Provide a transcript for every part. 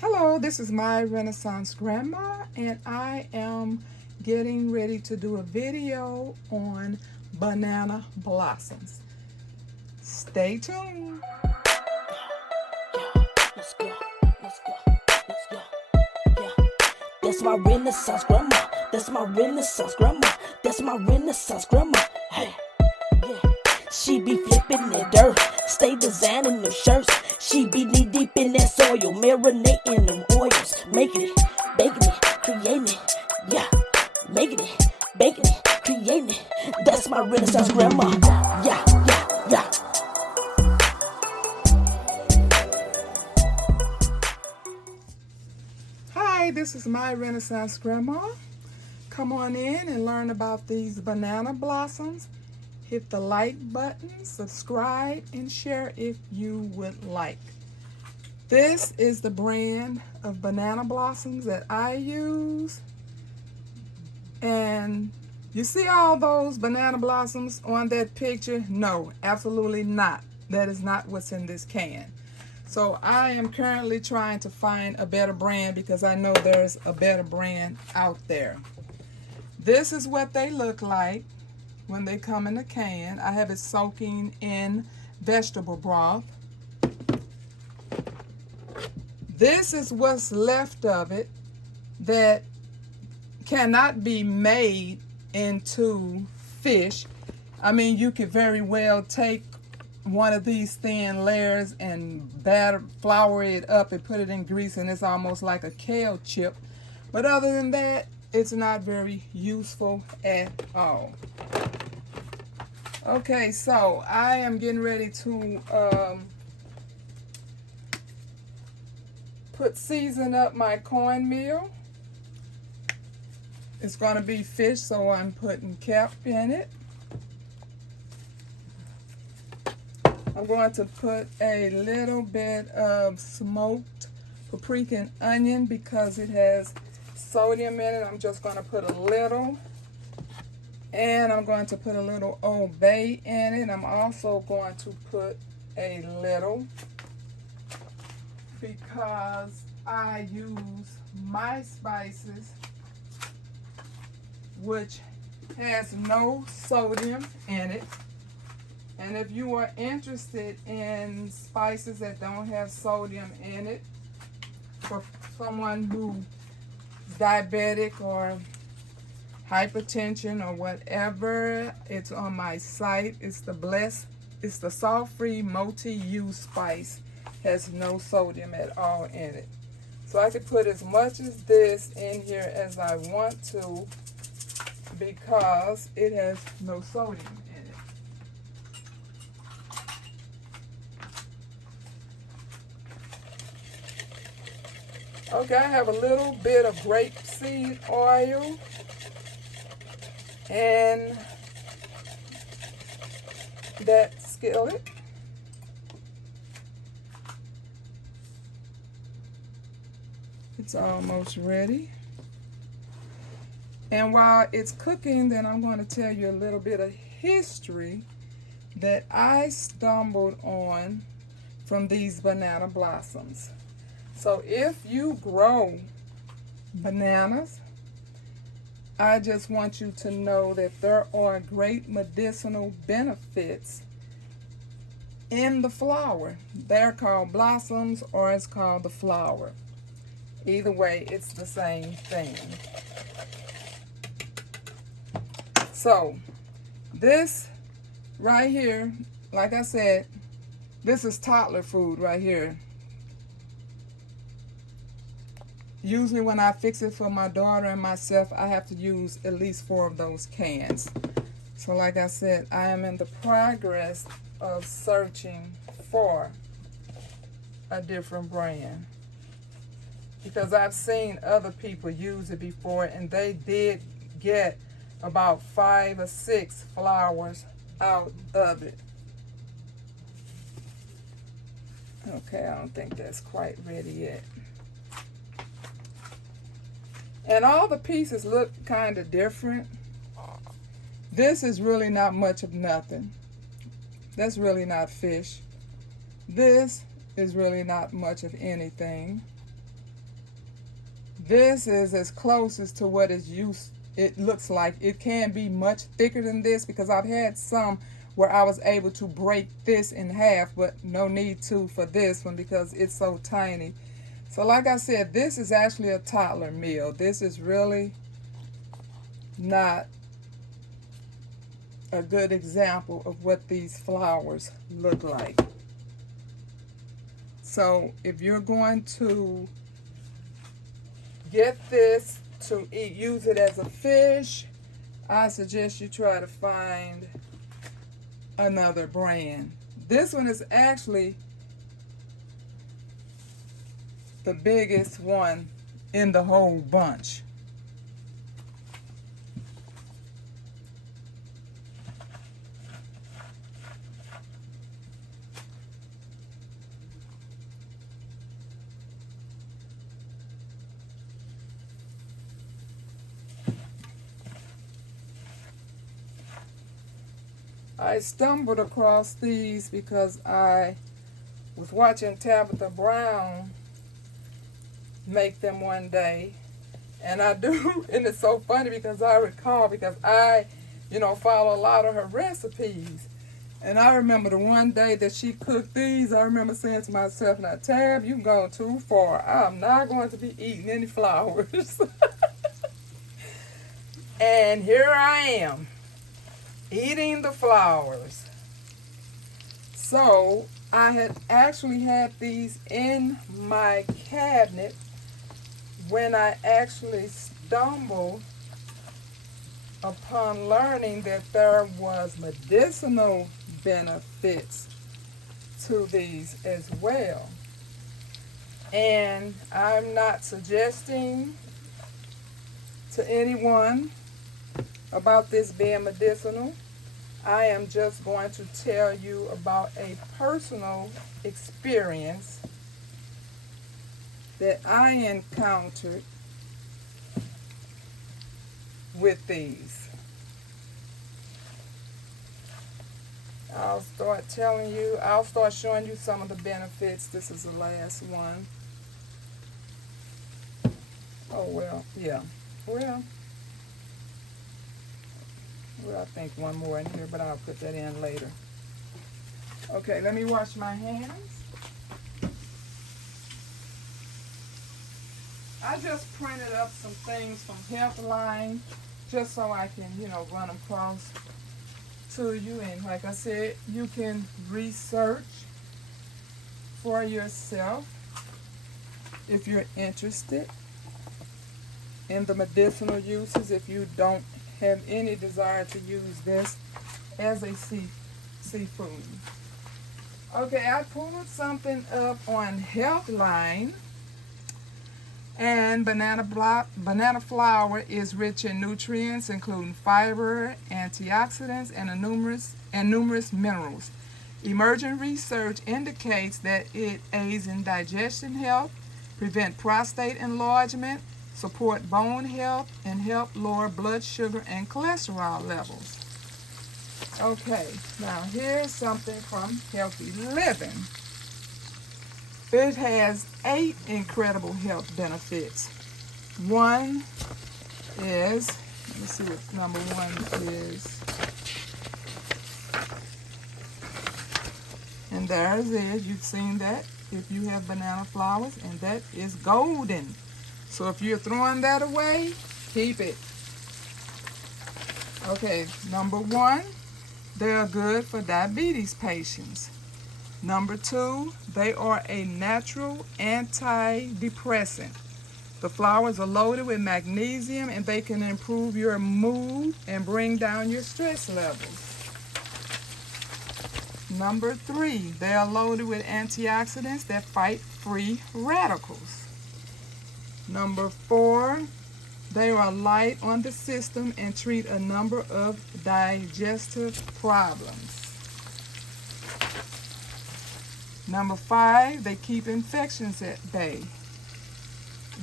Hello, this is my Renaissance Grandma, and I am getting ready to do a video on banana blossoms. Stay tuned. Yeah, let's go, let's go, let's go. Yeah, that's my Renaissance grandma. That's my Renaissance grandma. That's my Renaissance grandma. Hey, yeah. She be flipping that dirt, stay designing them shirts. She be knee deep in that soil, marinating them oils, making it, baking it, creating it. Yeah, making it, baking it, creating it. That's my Renaissance grandma. Yeah, yeah, yeah. Hi, this is my Renaissance Grandma. Come on in and learn about these banana blossoms. Hit the like button, subscribe, and share if you would like. This is the brand of banana blossoms that I use. And you see all those banana blossoms on that picture? No, absolutely not. That is not what's in this can. So I am currently trying to find a better brand because I know there's a better brand out there. This is what they look like when they come in a can. I have it soaking in vegetable broth. This is what's left of it that cannot be made into fish. I mean, you could very well take one of these thin layers and flour it up and put it in grease, and it's almost like a kale chip. But other than that, it's not very useful at all. Okay, so I am getting ready to season up my cornmeal. It's going to be fish, so I'm putting kelp in it. I'm going to put a little bit of smoked paprika and onion because it has sodium in it. I'm just going to put a little. And I'm going to put a little Old Bay in it. I'm also going to put a little because I use my spices, which has no sodium in it. And if you are interested in spices that don't have sodium in it, for someone who's diabetic or hypertension or whatever, it's on my site. It's the salt-free multi-use spice. Has no sodium at all in it. So I could put as much as this in here as I want to because it has no sodium in it. Okay, I have a little bit of grapeseed oil and that skillet. It's almost ready. And while it's cooking, then I'm going to tell you a little bit of history that I stumbled on from these banana blossoms. So if you grow bananas, I just want you to know that there are great medicinal benefits in the flower. They're called blossoms, or it's called the flower. Either way, it's the same thing. So this right here, like I said, this is toddler food right here. Usually when I fix it for my daughter and myself, I have to use at least 4 of those cans. So like I said, I am in the progress of searching for a different brand, because I've seen other people use it before and they did get about 5 or 6 flowers out of it. Okay, I don't think that's quite ready yet. And all the pieces look kind of different. This is really not much of nothing. That's really not fish. This is really not much of anything. This is as closest to what is used. It looks like it can be much thicker than this because I've had some where I was able to break this in half, but no need to for this one because it's so tiny. So like I said, this is actually a toddler meal. This is really not a good example of what these flowers look like. So if you're going to get this to eat, use it as a fish, I suggest you try to find another brand. This one is actually the biggest one in the whole bunch. I stumbled across these because I was watching Tabitha Brown make them one day, and I do, and it's so funny because I recall, because I, follow a lot of her recipes, and I remember the one day that she cooked these, I remember saying to myself, now Tab, you've gone too far. I'm not going to be eating any flowers. And here I am, eating the flowers. So I had actually had these in my cabinet when I actually stumbled upon learning that there was medicinal benefits to these as well. And I'm not suggesting to anyone about this being medicinal. I am just going to tell you about a personal experience that I encountered with these. I'll start showing you some of the benefits. This is the last one. Oh, well, yeah. Well, I think one more in here, but I'll put that in later. Okay, let me wash my hands. I just printed up some things from Healthline just so I can, run them across to you. And like I said, you can research for yourself if you're interested in the medicinal uses, if you don't have any desire to use this as a seafood. Okay, I pulled something up on Healthline, and banana flour is rich in nutrients, including fiber, antioxidants, and numerous minerals. Emerging research indicates that it aids in digestion health, prevent prostate enlargement, support bone health, and help lower blood sugar and cholesterol levels. Okay, now here's something from Healthy Living. It has 8 incredible health benefits. One is, let me see what number 1 is. And there it is. You've seen that if you have banana flowers, and that is golden. So if you're throwing that away, keep it. Okay, number 1, they are good for diabetes patients. Number 2, they are a natural antidepressant. The flowers are loaded with magnesium, and they can improve your mood and bring down your stress levels. Number 3, they are loaded with antioxidants that fight free radicals. Number 4, they are light on the system and treat a number of digestive problems. Number 5, they keep infections at bay.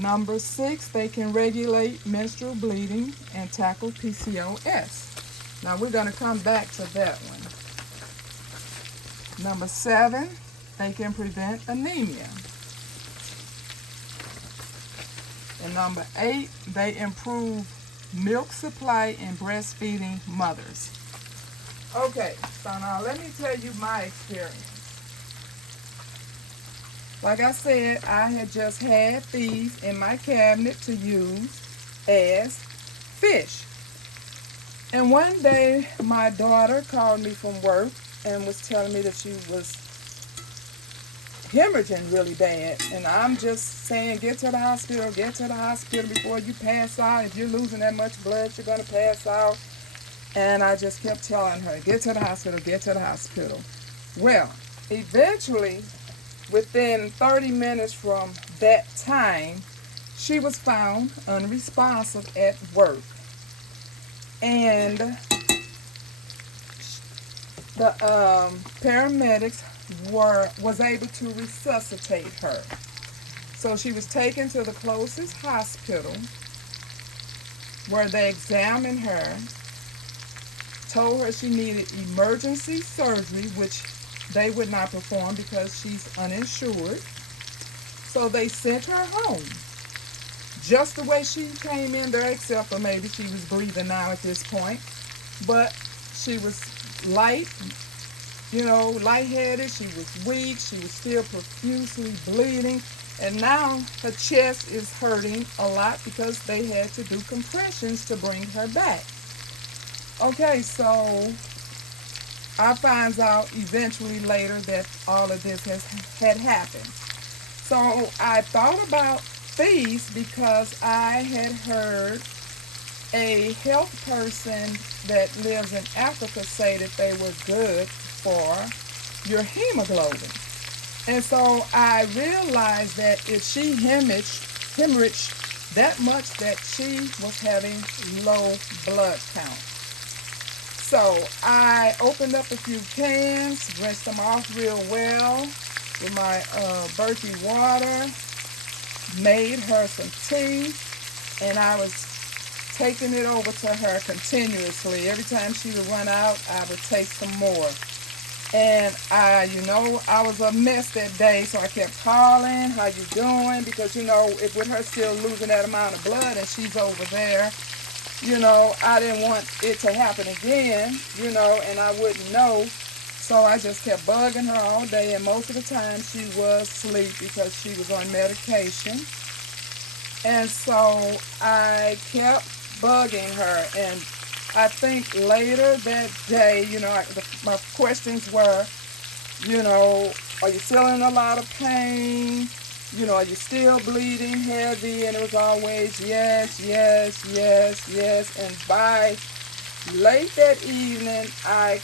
Number 6, they can regulate menstrual bleeding and tackle PCOS. Now we're going to come back to that one. Number 7, they can prevent anemia. And number 8, they improve milk supply in breastfeeding mothers. Okay, so now let me tell you my experience. Like I said, I had just had these in my cabinet to use as fish. And one day, my daughter called me from work and was telling me that she was hemorrhaging really bad. And I'm just saying, get to the hospital before you pass out. If you're losing that much blood, you're going to pass out. And I just kept telling her, get to the hospital. Well, eventually, within 30 minutes from that time, she was found unresponsive at work. And the paramedics was able to resuscitate her. So she was taken to the closest hospital where they examined her, told her she needed emergency surgery, which they would not perform because she's uninsured. So they sent her home just the way she came in there, except for maybe she was breathing now at this point. But she was lightheaded, she was weak, she was still profusely bleeding, and now her chest is hurting a lot because they had to do compressions to bring her back. Okay, so I find out eventually later that all of this had happened. So I thought about these because I had heard a health person that lives in Africa say that they were good for your hemoglobin. And so I realized that if she hemorrhaged that much, that she was having low blood count. So I opened up a few cans, rinsed them off real well with my Berkey water, made her some tea, and I was taking it over to her continuously. Every time she would run out, I would take some more. And I was a mess that day, so I kept calling, how you doing? Because, if with her still losing that amount of blood and she's over there, I didn't want it to happen again, and I wouldn't know. So I just kept bugging her all day, and most of the time she was asleep because she was on medication. And so I kept bugging her, and I think later that day, my questions were, are you still in a lot of pain? Are you still bleeding heavy? And it was always yes. And by late that evening, I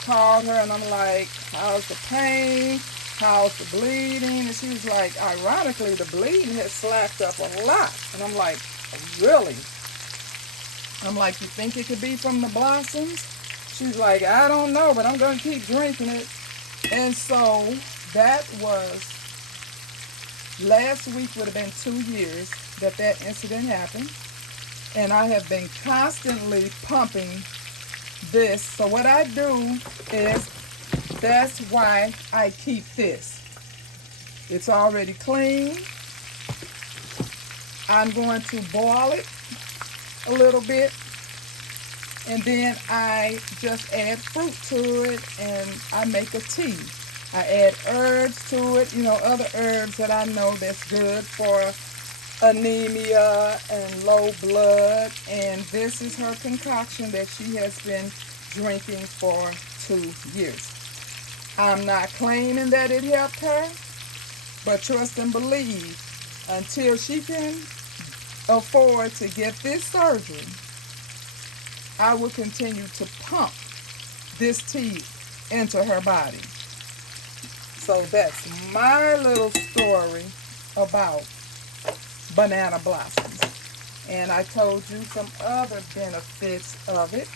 called her and I'm like, how's the pain? How's the bleeding? And she was like, ironically, the bleeding has slacked up a lot. And I'm like, really? I'm like, you think it could be from the blossoms? She's like, I don't know, but I'm going to keep drinking it. And so that was, last week would have been 2 years that incident happened. And I have been constantly pumping this. So what I do is, that's why I keep this. It's already clean. I'm going to boil it a little bit, and then I just add fruit to it, and I make a tea. I add herbs to it, other herbs that I know that's good for anemia and low blood, and this is her concoction that she has been drinking for 2 years. I'm not claiming that it helped her, but trust and believe, until she can afford to get this surgery, I will continue to pump this tea into her body. So that's my little story about banana blossoms. And I told you some other benefits of it.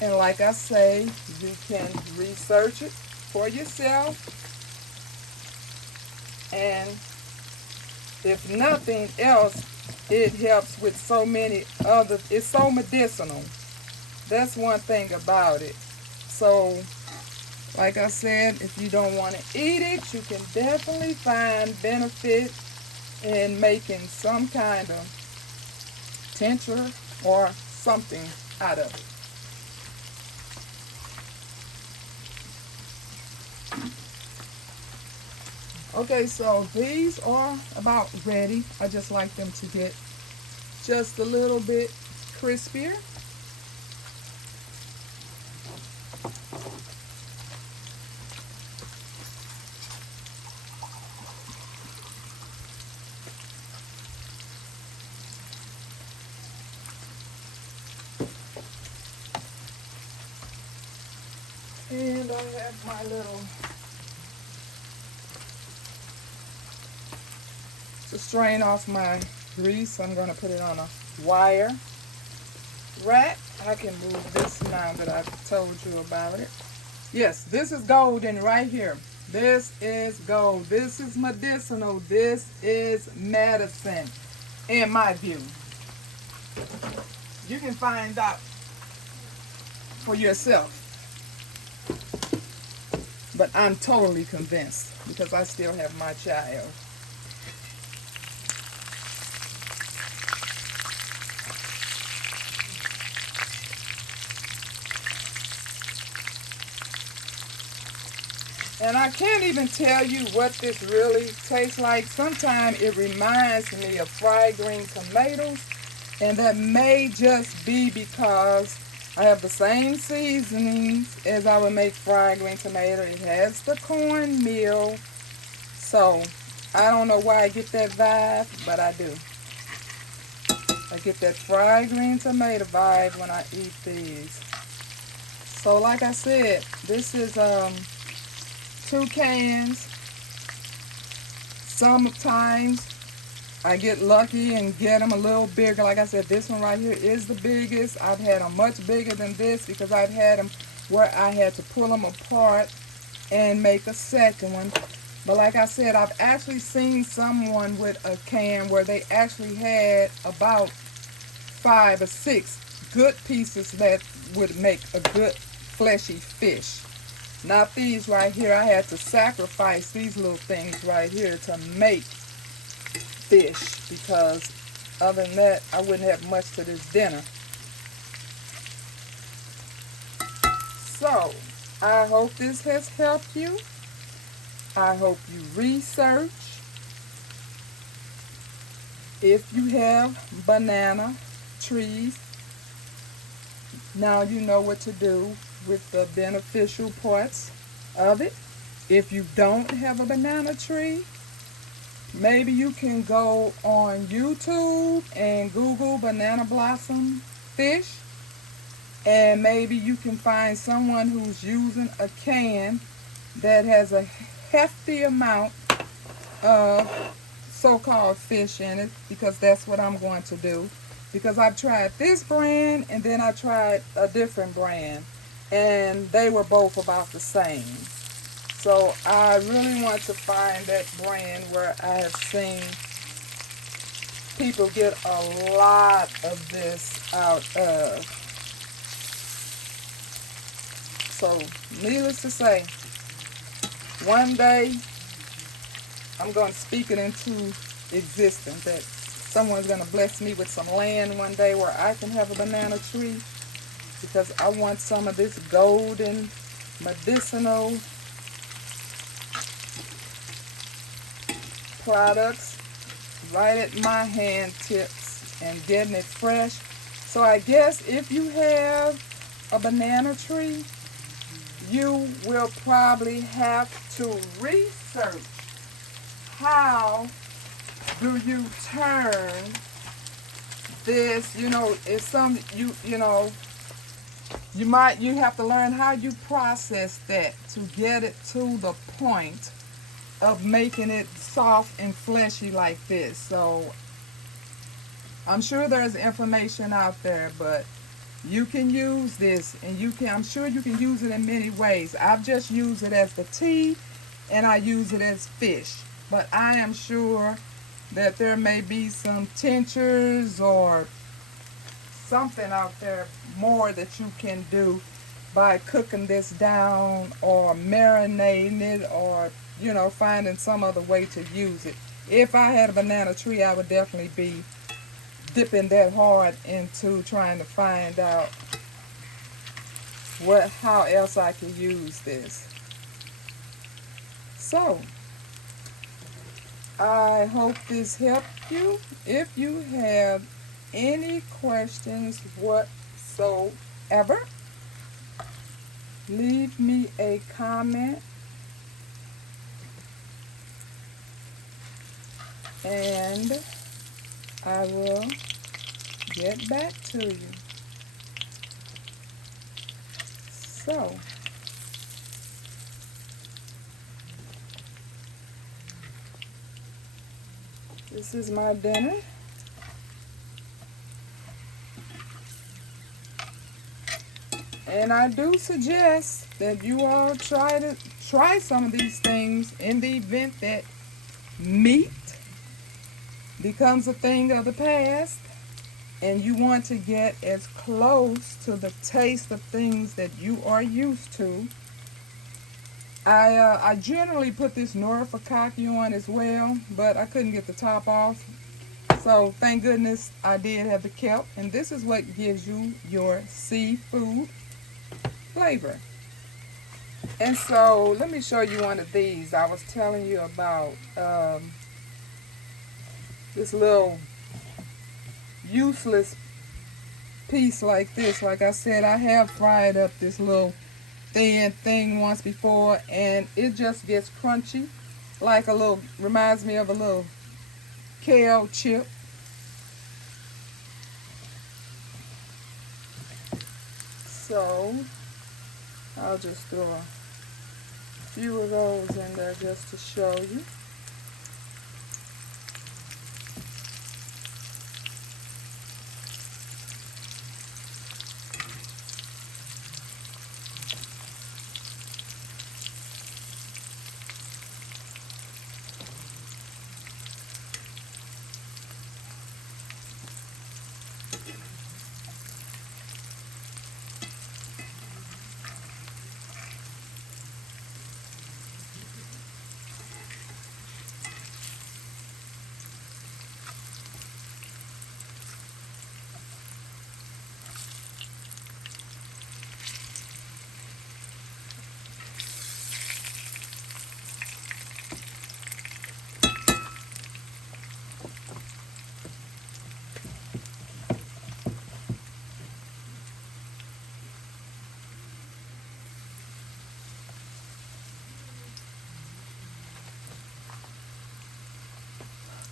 And like I say, you can research it for yourself. And if nothing else, it helps with so many other, it's so medicinal. That's one thing about it. So, like I said, if you don't want to eat it, you can definitely find benefit in making some kind of tincture or something out of it. Okay, so these are about ready. I just like them to get just a little bit crispier. And I have my little, to strain off my grease, I'm going to put it on a wire rack. I can move this now that I've told you about it. Yes, this is golden right here. This is gold. This is medicinal. This is medicine, in my view. You can find out for yourself. But I'm totally convinced because I still have my child. And I can't even tell you what this really tastes like. Sometimes it reminds me of fried green tomatoes. And that may just be because I have the same seasonings as I would make fried green tomato. It has the cornmeal. So I don't know why I get that vibe, but I do. I get that fried green tomato vibe when I eat these. So like I said, this is 2 cans. Sometimes I get lucky and get them a little bigger. Like I said, this one right here is the biggest. I've had them much bigger than this because I've had them where I had to pull them apart and make a second one. But like I said, I've actually seen someone with a can where they actually had about 5 or 6 good pieces that would make a good fleshy fish. Not these right here. I had to sacrifice these little things right here to make fish, because other than that I wouldn't have much to this dinner. So I hope this has helped you. I hope you research. If you have banana trees, now you know what to do with the beneficial parts of it. If you don't have a banana tree, maybe you can go on YouTube and Google banana blossom fish, and maybe you can find someone who's using a can that has a hefty amount of so-called fish in it, because that's what I'm going to do. Because I've tried this brand and then I tried a different brand, and they were both about the same. So I really want to find that brand where I have seen people get a lot of this out of. So needless to say, one day I'm going to speak it into existence, that someone's going to bless me with some land one day where I can have a banana tree, because I want some of this golden medicinal products right at my hand tips and getting it fresh. So I guess if you have a banana tree, you will probably have to research how do you turn this, it's some, you have to learn how you process that to get it to the point of making it soft and fleshy like this. So I'm sure there's information out there, but you can use this, and I'm sure you can use it in many ways. I've just used it as the tea, and I use it as fish. But I am sure that there may be some tinctures or something out there more that you can do by cooking this down or marinating it, or finding some other way to use it. if I had a banana tree, I would definitely be dipping that hard into trying to find out how else I can use this. So I hope this helped you. If you have any questions whatsoever, leave me a comment and I will get back to you. So, this is my dinner. And I do suggest that you all try some of these things in the event that meat becomes a thing of the past and you want to get as close to the taste of things that you are used to. I generally put this Norfolk cocky on as well, but I couldn't get the top off. So thank goodness I did have the kelp, and this is what gives you your seafood flavor. And so let me show you one of these. I was telling you about this little useless piece like this. Like I said, I have fried up this little thin thing once before, and it just gets crunchy, like a little, reminds me of a little kale chip. So I'll just throw a few of those in there just to show you.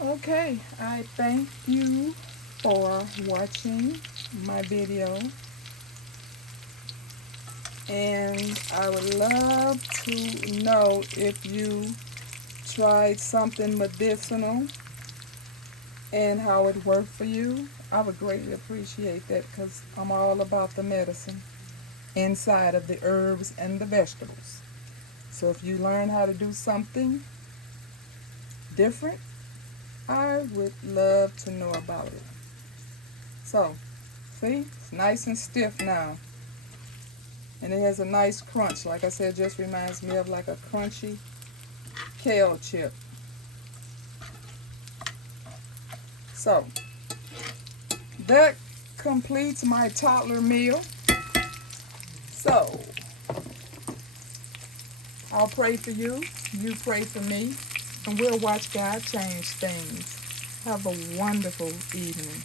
Okay, I thank you for watching my video, and I would love to know if you tried something medicinal and how it worked for you. I would greatly appreciate that, because I'm all about the medicine inside of the herbs and the vegetables. So if you learn how to do something different, I would love to know about it. So, see, it's nice and stiff now. And it has a nice crunch. Like I said, just reminds me of like a crunchy kale chip. So, that completes my toddler meal. So, I'll pray for you, you pray for me, and we'll watch God change things. Have a wonderful evening.